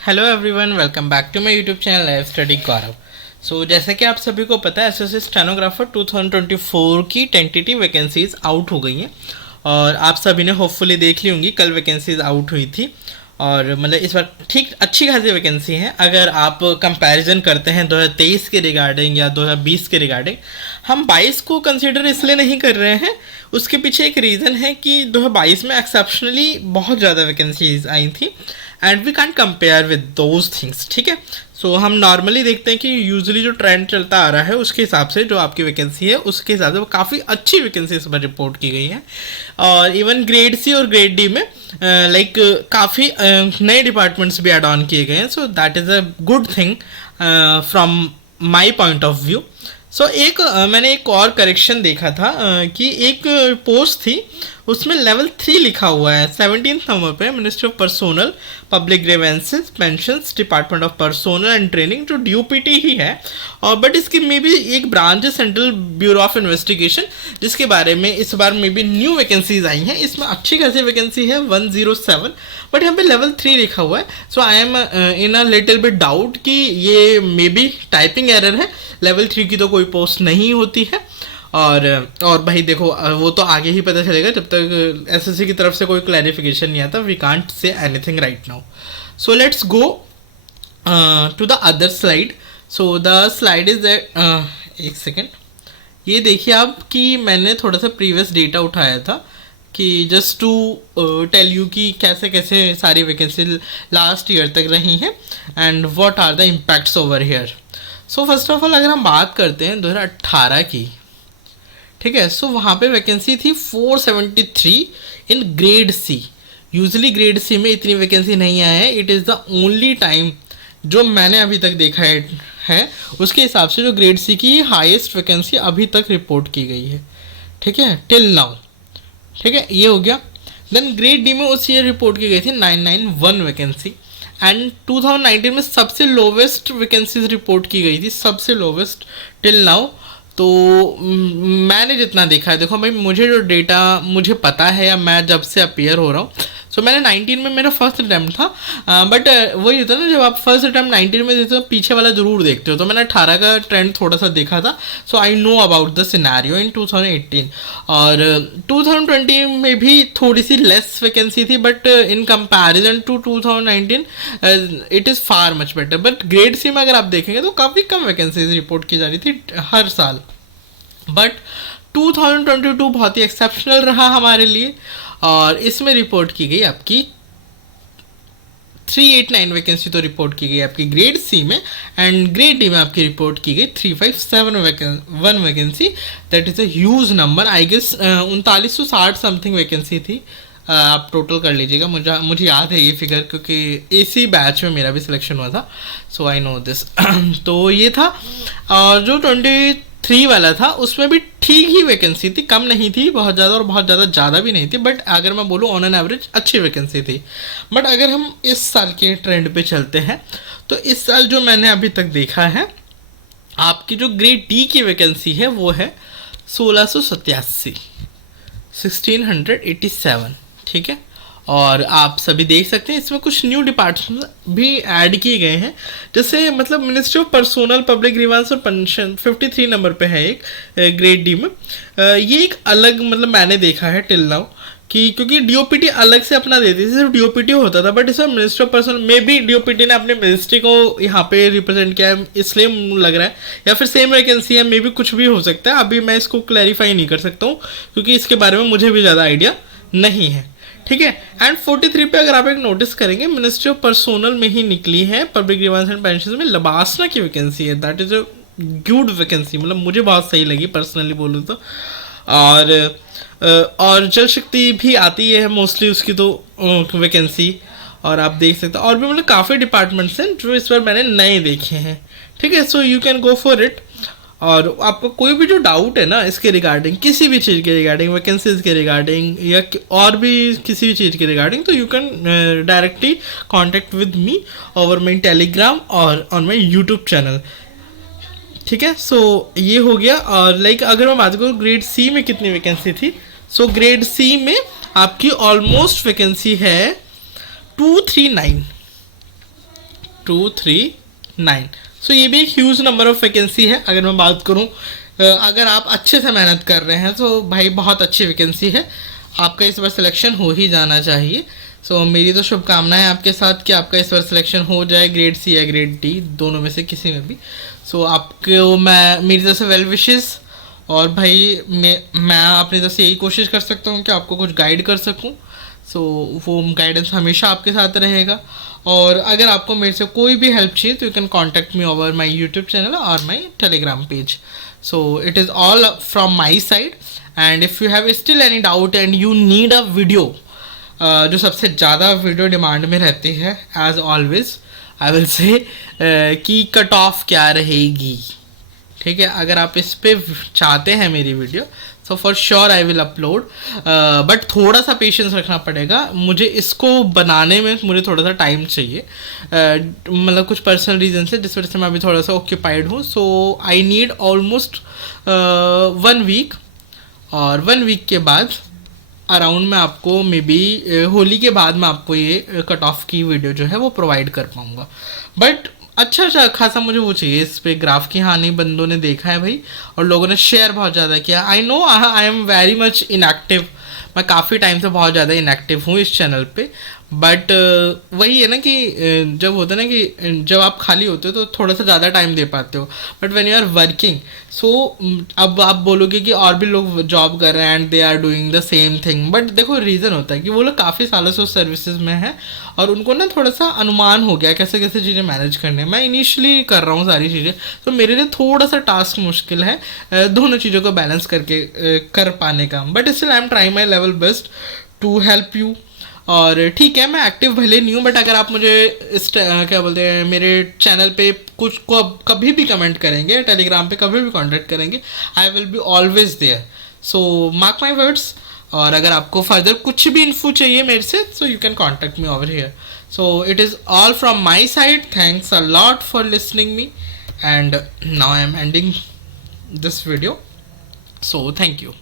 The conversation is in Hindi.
Hello everyone, welcome back to my YouTube channel live study Gaurav. So जैसा कि आप सभी को पता है, एसएससी स्टेनोग्राफर 2024 की टेंटेटिव वैकेंसीज आउट हो गई हैं और आप सभी ने होपफुली देख ली होंगी। कल वैकेंसीज आउट हुई थी और मतलब इस बार ठीक अच्छी खासी वैकेंसी हैं। अगर आप कंपैरिजन करते हैं 2023 के रिगार्डिंग या 2020 के रिगार्डिंग, हम 22 को कंसीडर इसलिए नहीं कर रहे हैं। उसके पीछे एक रीज़न है कि 2022 में एक्सेप्शनली बहुत ज़्यादा वैकेंसीज आई थी and we can't compare with those things. ठीक है, सो हम नॉर्मली देखते हैं कि यूजुअली जो ट्रेंड चलता आ रहा है उसके हिसाब से जो आपकी वैकेंसी है उसके हिसाब से वो काफ़ी अच्छी वैकेंसी इस बार रिपोर्ट की गई है। और इवन ग्रेड सी और ग्रेड डी में लाइक काफ़ी नए डिपार्टमेंट्स भी एड ऑन किए गए हैं। So that is a good thing from my point of view. So मैंने एक और करेक्शन देखा था कि एक पोस्ट थी, उसमें लेवल 3 लिखा हुआ है 17 नंबर पे, ministry of personnel public grievances pensions department of personnel and training, जो ड्यूपीटी ही है। और बट इसकी मे बी एक ब्रांच है सेंट्रल ब्यूरो ऑफ इन्वेस्टिगेशन, जिसके बारे में इस बार मे बी न्यू वैकेंसीज आई हैं। इसमें अच्छी खासी वैकेंसी है 107, बट यहाँ पे लेवल 3 लिखा हुआ है। So I am in a little bit doubt कि ये मे बी टाइपिंग एरर है। लेवल 3 की तो कोई पोस्ट नहीं होती है। और भाई देखो, वो तो आगे ही पता चलेगा जब तक एसएससी की तरफ से कोई क्लैरिफिकेशन नहीं आता। We can't say anything right now. So let's go to the other slide. So the slide is एक सेकेंड, ये देखिए आप कि मैंने थोड़ा सा प्रीवियस डेटा उठाया था कि जस्ट टू टेल यू कि कैसे कैसे सारी वैकेंसी लास्ट ईयर तक रही हैं and what are the impacts over here. So first of all अगर हम बात करते हैं 2018 की, ठीक है, सो वहाँ पे वैकेंसी थी 473 in grade C. Usually grade C में इतनी वैकेंसी नहीं आया है। It is the only time जो मैंने अभी तक देखा है उसके हिसाब से जो ग्रेड सी की हाईएस्ट वैकेंसी अभी तक रिपोर्ट की गई है। ठीक है, टिल नाउ। ठीक है, ये हो गया। देन ग्रेड डी में उस ईयर रिपोर्ट की गई थी 991 वैकेंसी एंड 2019 में सबसे लोवेस्ट वैकेंसीज रिपोर्ट की गई थी, सबसे लोवेस्ट टिल नाउ। तो मैंने जितना देखा है, देखो भाई, मुझे जो डेटा मुझे पता है या मैं जब से अपीयर हो रहा हूँ, सो मैंने 19 में मेरा फर्स्ट अटैम्प्ट था। बट वही होता है ना, जब आप फर्स्ट अटैम्प्ट 19 में देते हो पीछे वाला जरूर देखते हो। तो मैंने 18 का ट्रेंड थोड़ा सा देखा था। So I know about the scenario in 2018। और 2020 में भी थोड़ी सी लेस वैकेंसी थी, but in comparison to 2019 it is far much better. But grade C में अगर आप देखेंगे तो काफ़ी कम वैकेंसीज रिपोर्ट की जा रही थी हर साल। बट 2022 बहुत ही एक्सेप्शनल रहा हमारे लिए और इसमें रिपोर्ट की गई आपकी 389 वैकेंसी तो रिपोर्ट की गई आपकी ग्रेड सी में एंड ग्रेड डी में आपकी रिपोर्ट की गई 357 vacancy. That is a huge number. I guess 3960 something vacancy थी। आप टोटल कर लीजिएगा, मुझे याद है ये फिगर क्योंकि इसी बैच में मेरा भी सिलेक्शन हुआ था। So I no this. तो ये था। और जो 23 वाला था उसमें भी ठीक ही वैकेंसी थी, कम नहीं थी बहुत ज़्यादा और बहुत ज़्यादा भी नहीं थी। बट अगर मैं बोलूँ ऑन एन एवरेज अच्छी वैकेंसी थी। बट अगर हम इस साल के ट्रेंड पे चलते हैं तो इस साल जो मैंने अभी तक देखा है, आपकी जो ग्रेड डी की वैकेंसी है वो है 1687। ठीक है, और आप सभी देख सकते हैं इसमें कुछ न्यू डिपार्टमेंट भी ऐड किए गए हैं। जैसे मतलब ministry of personnel public grievance और पेंशन 53 नंबर पे है एक ग्रेड डी में। ये एक अलग मतलब मैंने देखा है टिल नाउ कि क्योंकि डीओपीटी अलग से अपना देती थी, सिर्फ डीओपीटी होता था। बट इसमें मिनिस्ट्री ऑफ पर्सनल में भी डीओपीटी ने अपने मिनिस्ट्री को यहाँ पे रिप्रेजेंट किया है, इसलिए लग रहा है। या फिर सेम वैकेंसी है, मे भी कुछ भी हो सकता है। अभी मैं इसको क्लैरिफाई नहीं कर सकता हूँ क्योंकि इसके बारे में मुझे भी ज़्यादा आइडिया नहीं है। ठीक है, एंड 43 पे अगर आप एक नोटिस करेंगे मिनिस्ट्री ऑफ पर्सोनल में ही निकली है पब्लिक ग्रीवेंस एंड पेंशन में लबासना की वैकेंसी है। That is a good vacancy, मतलब मुझे बहुत सही लगी पर्सनली बोलूँ तो। और जल शक्ति भी आती है मोस्टली उसकी तो वैकेंसी। और आप देख सकते हैं और भी मतलब काफ़ी डिपार्टमेंट्स हैं जो इस बार मैंने नए देखे हैं। ठीक है, so you can go for it. और आपको कोई भी जो डाउट है ना इसके रिगार्डिंग, किसी भी चीज़ के रिगार्डिंग, वैकेंसीज के रिगार्डिंग या और भी किसी भी चीज़ के रिगार्डिंग, तो you can directly contact with me over my Telegram और ऑन माई यूट्यूब चैनल। ठीक है, सो ये हो गया। और लाइक अगर मैं बात करूँ ग्रेड सी में कितनी वैकेंसी थी, सो ग्रेड सी में आपकी ऑलमोस्ट वैकेंसी है 239। 239। सो ये भी एक ह्यूज नंबर ऑफ वैकेंसी है। अगर मैं बात करूँ, अगर आप अच्छे से मेहनत कर रहे हैं तो भाई बहुत अच्छी वैकेंसी है, आपका इस बार सिलेक्शन हो ही जाना चाहिए। सो मेरी तो शुभकामनाएं आपके साथ कि आपका इस बार सिलेक्शन हो जाए, ग्रेड सी या ग्रेड डी, दोनों में से किसी में भी। सो आपको मैं मेरी तरफ से वेल विशेस, और भाई मैं अपनी तरफ से यही कोशिश कर सकता हूँ कि आपको कुछ गाइड कर सकूँ। सो वो गाइडेंस हमेशा आपके साथ रहेगा। और अगर आपको मेरे से कोई भी हेल्प चाहिए तो you can contact me over my YouTube channel और my Telegram page. So it is all from my side. And if you have still any doubt and you need a video, जो सबसे ज़्यादा वीडियो डिमांड में रहती है as always I will say कि कट ऑफ क्या रहेगी, ठीक है। अगर आप इस पे चाहते हैं मेरी video, so for sure I will upload, but थोड़ा सा पेशेंस रखना पड़ेगा मुझे। इसको बनाने में मुझे थोड़ा सा टाइम चाहिए, मतलब कुछ पर्सनल रीजन से, जिस वजह से मैं अभी थोड़ा सा ऑक्यूपाइड हूँ। सो आई नीड ऑलमोस्ट 1 वीक, और 1 वीक के बाद अराउंड मैं आपको मे बी होली के बाद मैं आपको ये कट ऑफ की वीडियो जो है वो प्रोवाइड कर पाऊँगा। बट अच्छा खासा मुझे वो चाहिए इस पे ग्राफ की हानि बंदों ने देखा है भाई, और लोगों ने शेयर बहुत ज़्यादा किया। I know I am very much inactive, मैं काफ़ी टाइम से बहुत ज़्यादा इनएक्टिव हूँ इस चैनल पे। बट वही है ना कि जब होता है ना कि जब आप खाली होते हो तो थोड़ा सा ज़्यादा टाइम दे पाते हो, but when you are working, so अब आप बोलोगे कि और भी लोग जॉब कर रहे हैं and they are doing the same thing, but देखो रीज़न होता है कि वो लोग काफ़ी सालों से उस सर्विसेज में हैं और उनको ना थोड़ा सा अनुमान हो गया कैसे कैसे चीज़ें मैनेज करने। मैं इनिशियली कर रहा हूँ सारी चीज़ें, तो मेरे लिए थोड़ा सा टास्क मुश्किल है दोनों चीज़ों को बैलेंस करके कर पाने का, but still I am trying my level best to help you. और ठीक है, मैं एक्टिव भले नहीं हूँ, बट अगर आप मुझे इस क्या बोलते हैं मेरे चैनल पे कुछ को कभी भी कमेंट करेंगे, टेलीग्राम पे कभी भी कांटेक्ट करेंगे, I will be always there. So mark my words. और अगर आपको फर्दर कुछ भी इन्फो चाहिए मेरे से, so you can contact me over here. So it is all from my side. Thanks a lot for listening me, and now I am ending this video. So thank you.